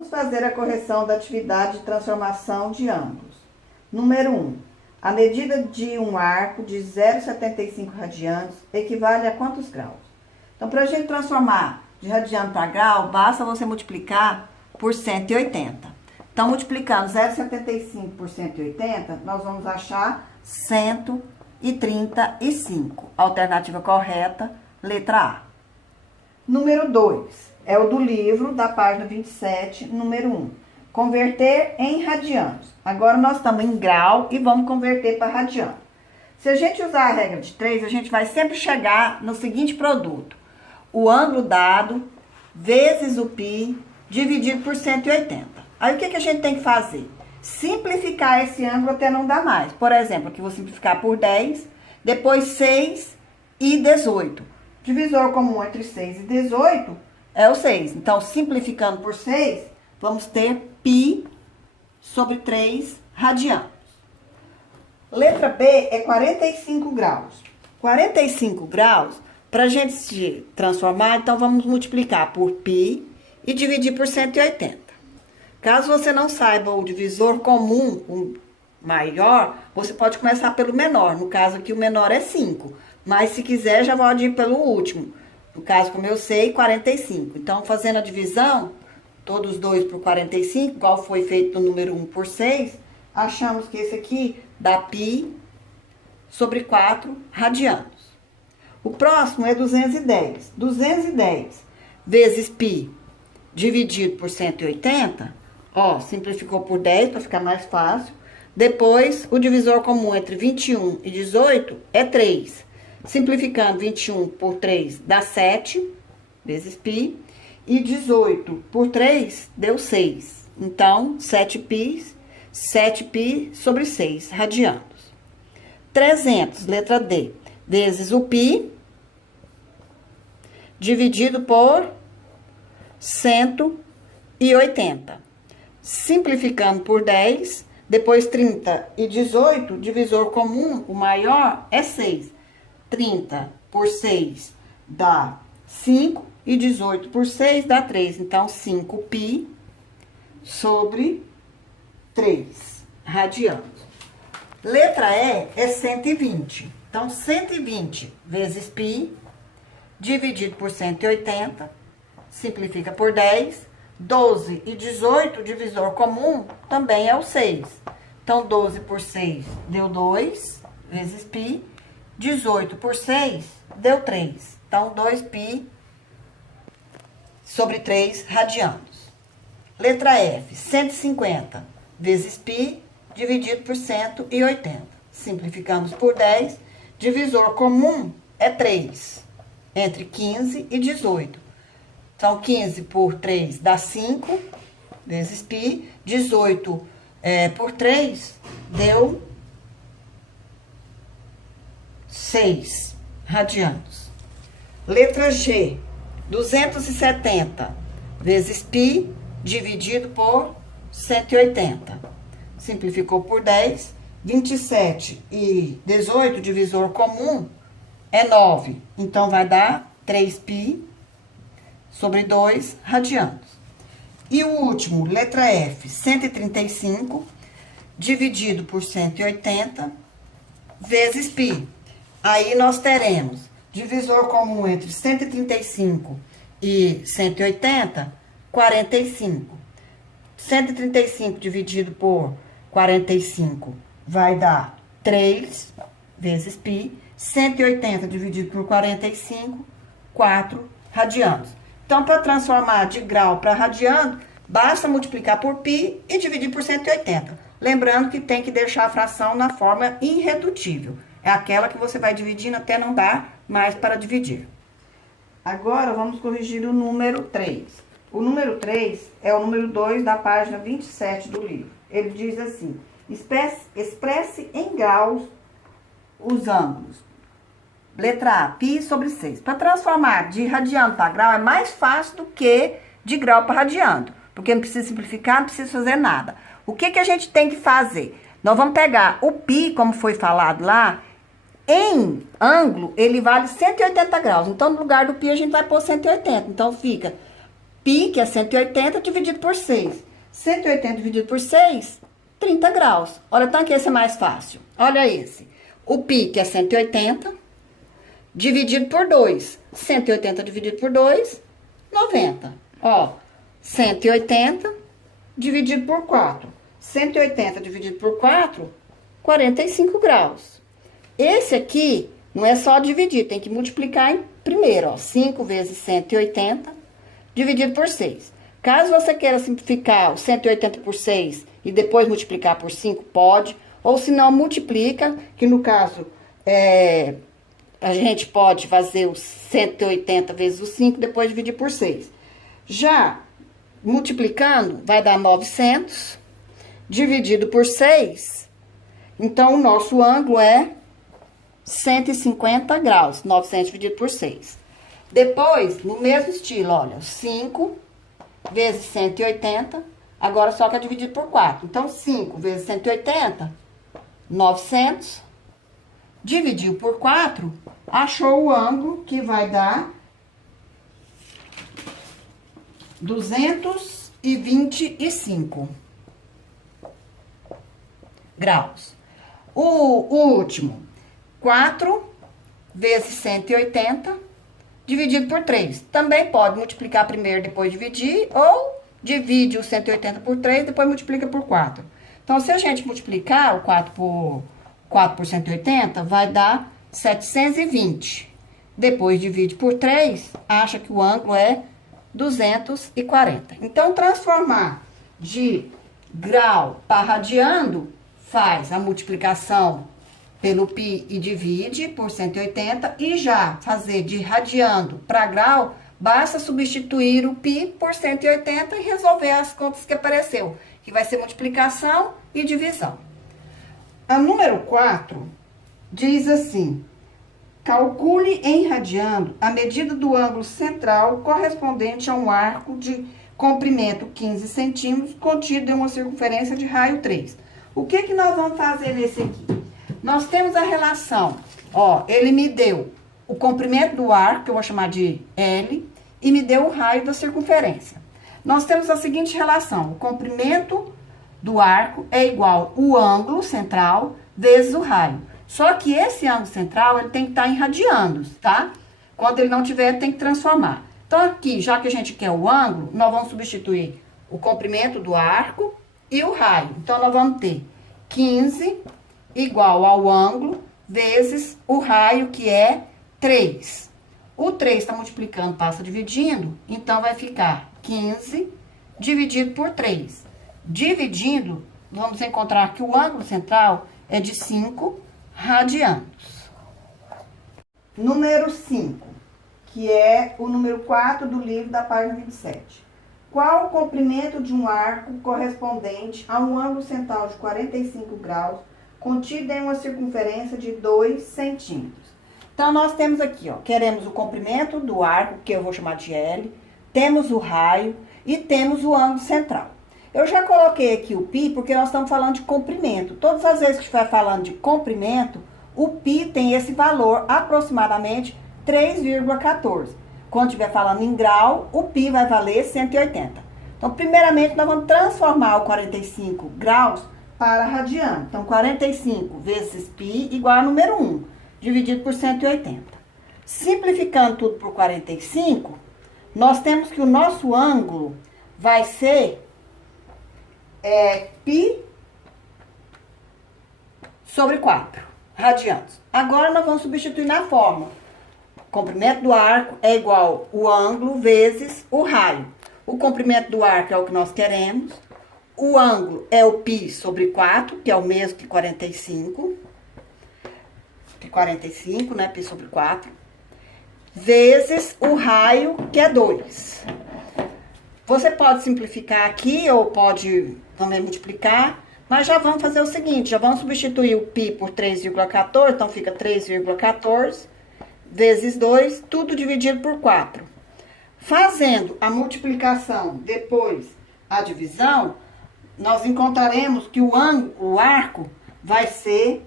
Vamos fazer a correção da atividade de transformação de ângulos. Número 1. A medida de um arco de 0,75 radianos equivale a quantos graus? Então, para a gente transformar de radiano para grau, basta você multiplicar por 180. Então, multiplicando 0,75 por 180, nós vamos achar 135. Alternativa correta, letra A. Número 2. É o do livro, da página 27, número 1. Converter em radianos. Agora nós estamos em grau e vamos converter para radiano. Se a gente usar a regra de 3, a gente vai sempre chegar no seguinte produto. O ângulo dado vezes o π dividido por 180. Aí o que a gente tem que fazer? Simplificar esse ângulo até não dar mais. Por exemplo, aqui vou simplificar por 10, depois 6 e 18. Divisor comum entre 6 e 18 é o 6. Então, simplificando por 6, vamos ter π sobre 3 radianos. Letra B é 45 graus. 45 graus, para a gente se transformar, então vamos multiplicar por π e dividir por 180. Caso você não saiba o divisor comum, o maior, você pode começar pelo menor. No caso aqui, o menor é 5. Mas se quiser, já pode ir pelo último. No caso, como eu sei, 45. Então, fazendo a divisão, todos 2 por 45, igual foi feito no número 1 por 6, achamos que esse aqui dá π sobre 4 radianos. O próximo é 210. 210 vezes π dividido por 180, ó, simplificou por 10 para ficar mais fácil. Depois, o divisor comum entre 21 e 18 é 3. Simplificando 21 por 3 dá 7 vezes π. E 18 por 3 deu 6. Então, 7π sobre 6 radianos. 300, letra D, vezes o π dividido por 180. Simplificando por 10, depois 30 e 18, divisor comum, o maior, é 6. 30 por 6 dá 5 e 18 por 6 dá 3. Então, 5π sobre 3 radianos. Letra E é 120. Então, 120 vezes π dividido por 180, simplifica por 10. 12 e 18, divisor comum, também é o 6. Então, 12 por 6 deu 2 vezes π. 18 por 6 deu 3. Então, 2π sobre 3 radianos. Letra F, 150 vezes π dividido por 180. Simplificamos por 10. Divisor comum é 3. Entre 15 e 18. Então, 15 por 3 dá 5 vezes π. 18 por 3 deu 6 radianos. Letra G, 270 vezes π dividido por 180. Simplificou por 10. 27 e 18, divisor comum, é 9. Então, vai dar 3π sobre 2 radianos. E o último, letra F, 135 dividido por 180 vezes π. Aí, nós teremos divisor comum entre 135 e 180, 45. 135 dividido por 45 vai dar 3 vezes π. 180 dividido por 45, 4 radianos. Então, para transformar de grau para radiano, basta multiplicar por π e dividir por 180. Lembrando que tem que deixar a fração na forma irredutível. É aquela que você vai dividindo até não dar mais para dividir. Agora, vamos corrigir o número 3. O número 3 é o número 2 da página 27 do livro. Ele diz assim: expresse em graus os ângulos. Letra A, π sobre 6. Para transformar de radiano para grau é mais fácil do que de grau para radiano. Porque não precisa simplificar, não precisa fazer nada. O que a gente tem que fazer? Nós vamos pegar o π, como foi falado lá, em ângulo, ele vale 180 graus. Então, no lugar do π, a gente vai pôr 180. Então, fica π, que é 180, dividido por 6. 180 dividido por 6, 30 graus. Olha, então aqui esse é mais fácil. Olha esse. O π, que é 180, dividido por 2. 180 dividido por 2, 90. Ó, 180 dividido por 4. 180 dividido por 4, 45 graus. Esse aqui não é só dividir, tem que multiplicar em primeiro, ó. 5 vezes 180 dividido por 6. Caso você queira simplificar o 180 por 6 e depois multiplicar por 5, pode. Ou se não, multiplica, que no caso, a gente pode fazer os 180 vezes o 5, depois dividir por 6. Já multiplicando, vai dar 900, dividido por 6. Então, o nosso ângulo é 150 graus, 900 dividido por 6. Depois, no mesmo estilo, olha, 5 vezes 180, agora só que é dividido por 4. Então, 5 vezes 180, 900, dividiu por 4, achou o ângulo que vai dar 225 graus. O último, 4 vezes 180, dividido por 3. Também pode multiplicar primeiro, depois dividir, ou divide o 180 por 3, depois multiplica por 4. Então, se a gente multiplicar o 4 por 180, vai dar 720. Depois divide por 3, acha que o ângulo é 240. Então, transformar de grau para radiando, faz a multiplicação pelo π e divide por 180. E já fazer de radiando para grau, basta substituir o π por 180 e resolver as contas que apareceu, que vai ser multiplicação e divisão. A número 4 diz assim: calcule em radiando a medida do ângulo central correspondente a um arco de comprimento 15 centímetros contido em uma circunferência de raio 3. O que que nós vamos fazer nesse aqui? Nós temos a relação, ó, ele me deu o comprimento do arco, que eu vou chamar de L, e me deu o raio da circunferência. Nós temos a seguinte relação: o comprimento do arco é igual ao ângulo central vezes o raio. Só que esse ângulo central, ele tem que estar em radianos, tá? Quando ele não tiver, tem que transformar. Então, aqui, já que a gente quer o ângulo, nós vamos substituir o comprimento do arco e o raio. Então, nós vamos ter 15 igual ao ângulo vezes o raio, que é 3. O 3 está multiplicando, passa dividindo, então vai ficar 15 dividido por 3. Dividindo, vamos encontrar que o ângulo central é de 5 radianos. Número 5, que é o número 4 do livro da página 27. Qual o comprimento de um arco correspondente a um ângulo central de 45 graus contido em uma circunferência de 2 centímetros? Então, nós temos aqui, ó, queremos o comprimento do arco, que eu vou chamar de L, temos o raio e temos o ângulo central. Eu já coloquei aqui o π porque nós estamos falando de comprimento. Todas as vezes que estiver falando de comprimento, o π tem esse valor, aproximadamente 3,14. Quando estiver falando em grau, o π vai valer 180. Então, primeiramente, nós vamos transformar o 45 graus para radiano. Então, 45 vezes π igual a número 1, dividido por 180. Simplificando tudo por 45, nós temos que o nosso ângulo vai ser π sobre 4 radianos. Agora, nós vamos substituir na fórmula. O comprimento do arco é igual ao ângulo vezes o raio. O comprimento do arco é o que nós queremos. O ângulo é o π sobre 4, que é o mesmo que 45. Que 45, né? Π sobre 4. Vezes o raio, que é 2. Você pode simplificar aqui ou pode também multiplicar, mas já vamos fazer o seguinte, já vamos substituir o π por 3,14, então fica 3,14 vezes 2, tudo dividido por 4. Fazendo a multiplicação, depois a divisão, nós encontraremos que o arco vai ser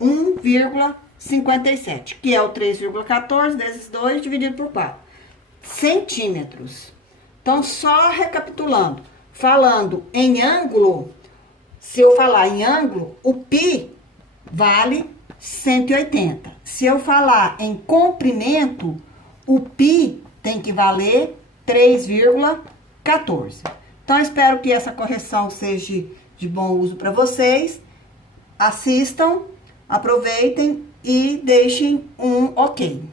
1,57, que é o 3,14 vezes 2 dividido por 4. Centímetros. Então, só recapitulando, falando em ângulo, se eu falar em ângulo, o π vale 180. Se eu falar em comprimento, o π tem que valer 3,14. Então, espero que essa correção seja de bom uso para vocês. Assistam, aproveitem e deixem um ok.